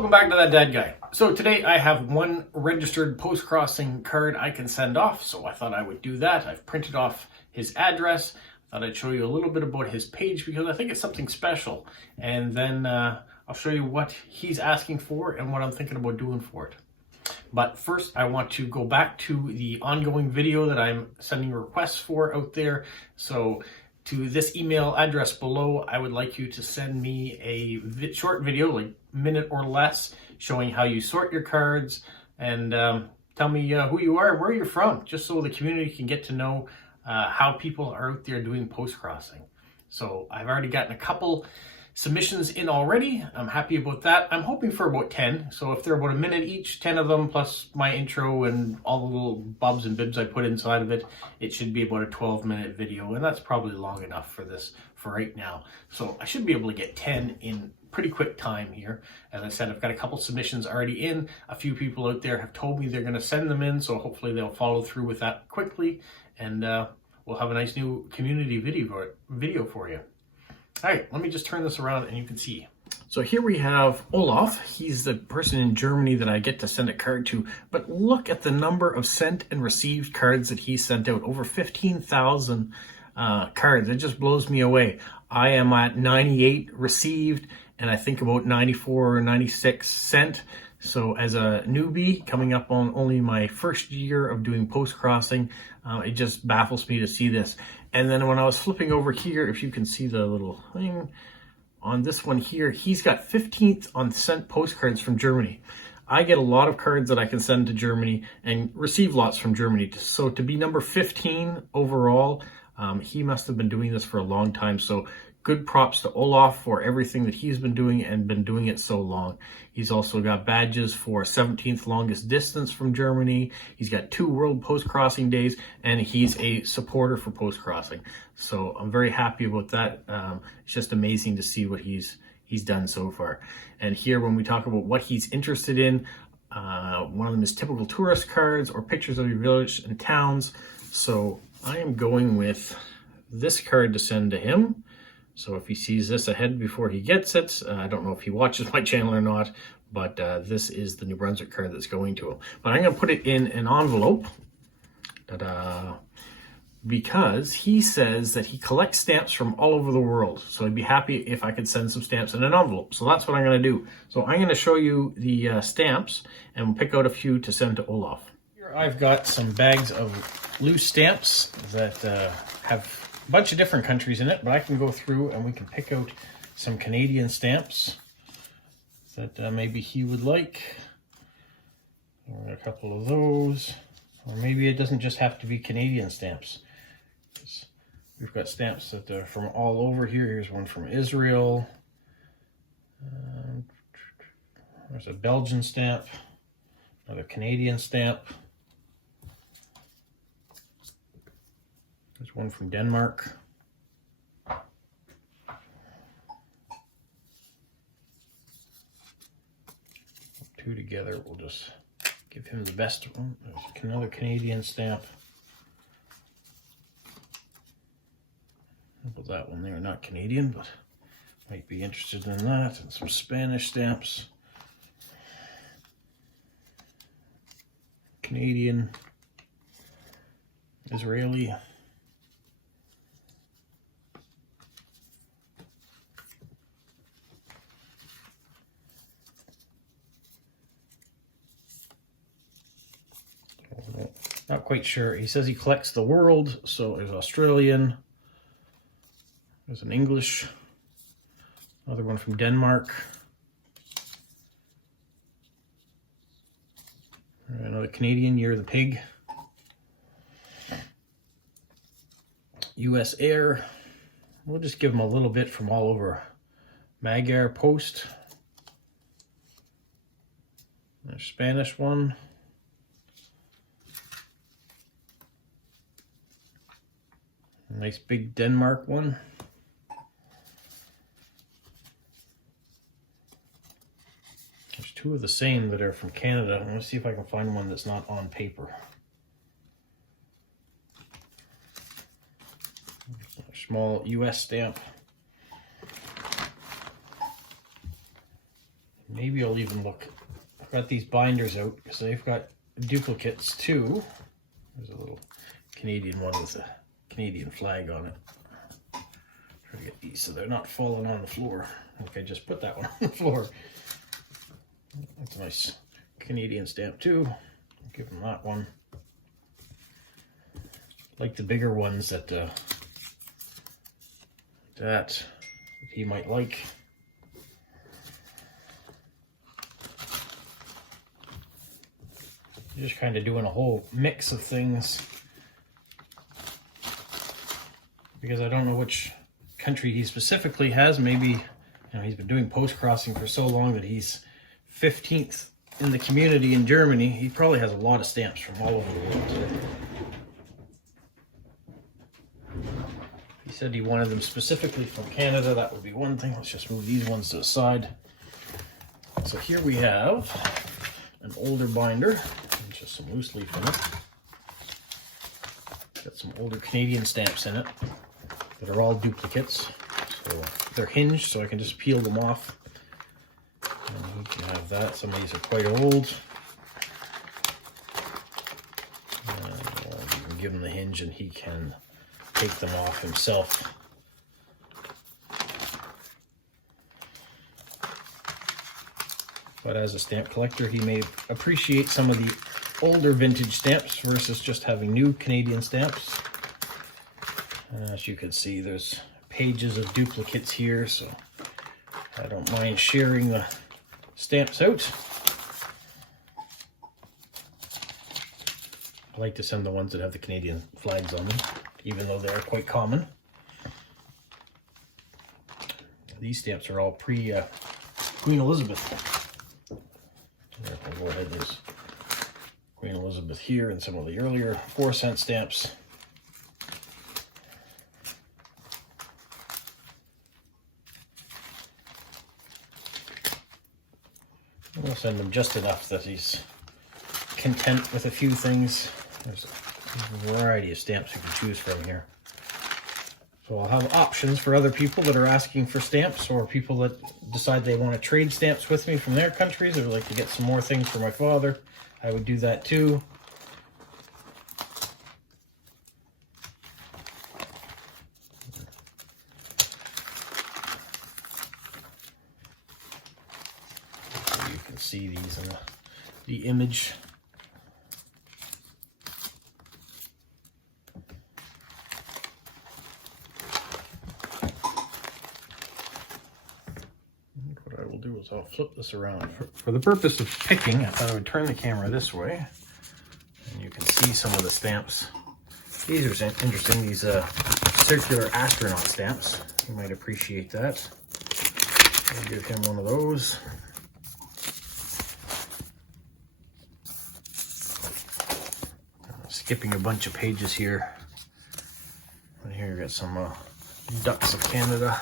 Welcome back to That Dad Guy. So today I have one registered post-crossing card I can send off, so I thought I would do that. I've printed off his address. Thought I'd show you a little bit about his page because I think it's something special. And then I'll show you what he's asking for and what I'm thinking about doing for it. But first I want to go back to the ongoing video that I'm sending requests for out there. So to this email address below, I would like you to send me a short video, like a minute or less, showing how you sort your cards and tell me who you are and where you're from, just so the community can get to know how people are out there doing post-crossing. So I've already gotten a couple submissions in already. I'm happy about that. I'm hoping for about 10. So if they're about a minute each, 10 of them plus my intro and all the little bobs and bibs I put inside of it, it should be about a 12-minute video. And that's probably long enough for this for right now. So I should be able to get 10 in pretty quick time here. As I said, I've got a couple submissions already in. A few people out there have told me they're going to send them in. So hopefully they'll follow through with that quickly. And we'll have a nice new community video for you. All right, let me just turn this around and you can see. So here we have Olaf. He's the person in Germany that I get to send a card to. But look at the number of sent and received cards that he sent out. Over 15,000 cards. It just blows me away. I am at 98 received and I think about 94 or 96 sent. So as a newbie coming up on only my first year of doing post-crossing, it just baffles me to see this. And then when I was flipping over here, if you can see the little thing on this one here, he's got 15th on sent postcards from Germany. I get a lot of cards that I can send to Germany and receive lots from Germany. So to be number 15 overall, he must have been doing this for a long time. So good props to Olaf for everything that he's been doing and been doing it so long. He's also got badges for 17th longest distance from Germany. He's got 2 World Post-Crossing Days, and he's a supporter for post-crossing. So I'm very happy about that. It's just amazing to see what he's done so far. And here, when we talk about what he's interested in, one of them is typical tourist cards or pictures of your village and towns. So I am going with this card to send to him. So if he sees this ahead before he gets it, I don't know if he watches my channel or not, but this is the New Brunswick card that's going to him. But I'm going to put it in an envelope, because he says that he collects stamps from all over the world. So I'd be happy if I could send some stamps in an envelope. So that's what I'm going to do. So I'm going to show you the stamps, and we'll pick out a few to send to Olaf. Here I've got some bags of loose stamps that have bunch of different countries in it, but I can go through and we can pick out some Canadian stamps that maybe he would like. Or a couple of those, or maybe it doesn't just have to be Canadian stamps. We've got stamps that are from all over here. Here's one from Israel. There's a Belgian stamp, another Canadian stamp. There's one from Denmark. Two together, we'll just give him the best one. There's another Canadian stamp. How about that one there? Not Canadian, but might be interested in that. And some Spanish stamps. Canadian, Israeli. Not quite sure. He says he collects the world, so there's Australian. There's an English. Another one from Denmark. Another Canadian, Year of the Pig. US Air. We'll just give him a little bit from all over. Magyar Post. There's a Spanish one. Nice big Denmark one. There's 2 of the same that are from Canada. I'm going to see if I can find one that's not on paper. A small US stamp. maybe I'll even look. I've got these binders out because they've got duplicates too. There's a little Canadian one with a Canadian flag on it. Try to get these so they're not falling on the floor. I think I just put that one on the floor. That's a nice Canadian stamp too. I'll give them that one. Like the bigger ones that he might like. Just kind of doing a whole mix of things because I don't know which country he specifically has. Maybe, you know, he's been doing post-crossing for so long that he's 15th in the community in Germany. He probably has a lot of stamps from all over the world. He said he wanted them specifically from Canada. That would be one thing. Let's just move these ones to the side. So here we have an older binder. Just some loose leaf in it. Got some older Canadian stamps in it that are all duplicates. So they're hinged, so I can just peel them off. And you can have that. Some of these are quite old. And you can give him the hinge and he can take them off himself. But as a stamp collector, he may appreciate some of the older vintage stamps versus just having new Canadian stamps. As you can see, there's pages of duplicates here, so I don't mind sharing the stamps out. I like to send the ones that have the Canadian flags on them, even though they're quite common. These stamps are all pre-Queen Elizabeth. I'll go ahead and use Queen Elizabeth here and some of the earlier 4-cent stamps. We'll send him just enough that he's content with a few things. There's a variety of stamps you can choose from here. So I'll have options for other people that are asking for stamps, or people that decide they want to trade stamps with me from their countries, or like to get some more things for my father. I would do that too. So you can see these in the image. I'll flip this around. For the purpose of picking, I thought I would turn the camera this way, and you can see some of the stamps. These are interesting, these circular astronaut stamps. You might appreciate that. I'll give him one of those. Skipping a bunch of pages here. And here we got some ducks of Canada.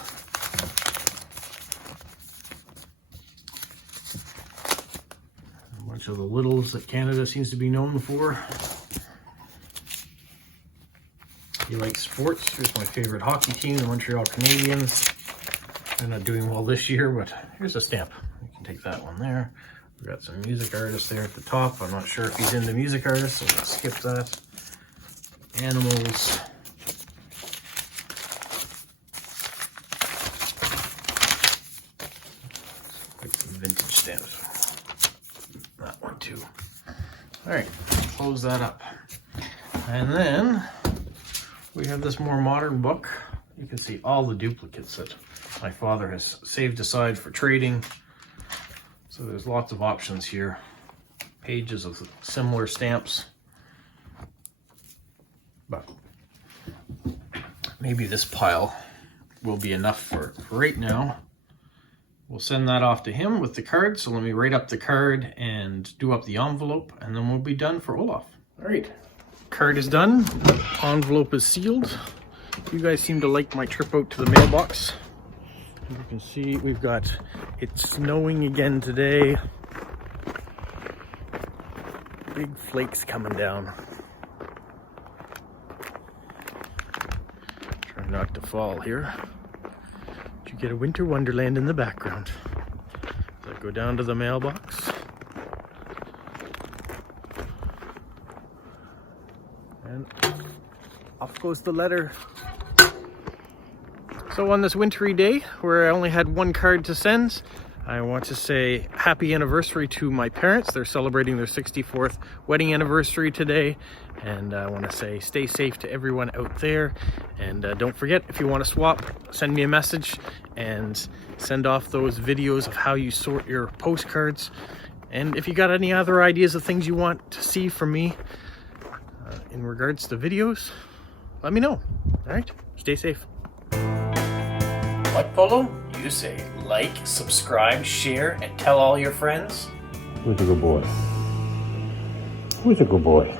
Of the littles that Canada seems to be known for. If you like sports, here's my favorite hockey team, the Montreal Canadiens. They're not doing well this year, but here's a stamp. You can take that one there. We've got some music artists there at the top. I'm not sure if he's into music artists, so let's skip that. Animals. Like some vintage stamps. That one too. All right, close that up. And then we have this more modern book. You can see all the duplicates that my father has saved aside for trading. So there's lots of options here. Pages of similar stamps. But maybe this pile will be enough for right now. We'll send that off to him with the card. So let me write up the card and do up the envelope, and then we'll be done for Olaf. All right, card is done. Envelope is sealed. You guys seem to like my trip out to the mailbox. As you can see, it's snowing again today. Big flakes coming down. Try not to fall here. You get a winter wonderland in the background. As I Go down to the mailbox. And off goes the letter. So on this wintry day where I only had one card to send, I want to say happy anniversary to my parents. They're celebrating their 64th wedding anniversary today. And I want to say stay safe to everyone out there. And don't forget, if you want to swap, send me a message and send off those videos of how you sort your postcards. And if you got any other ideas of things you want to see from me in regards to videos, let me know. All right, stay safe. What, Polo? You say like, subscribe, share, and tell all your friends? Who's a good boy? Who's a good boy?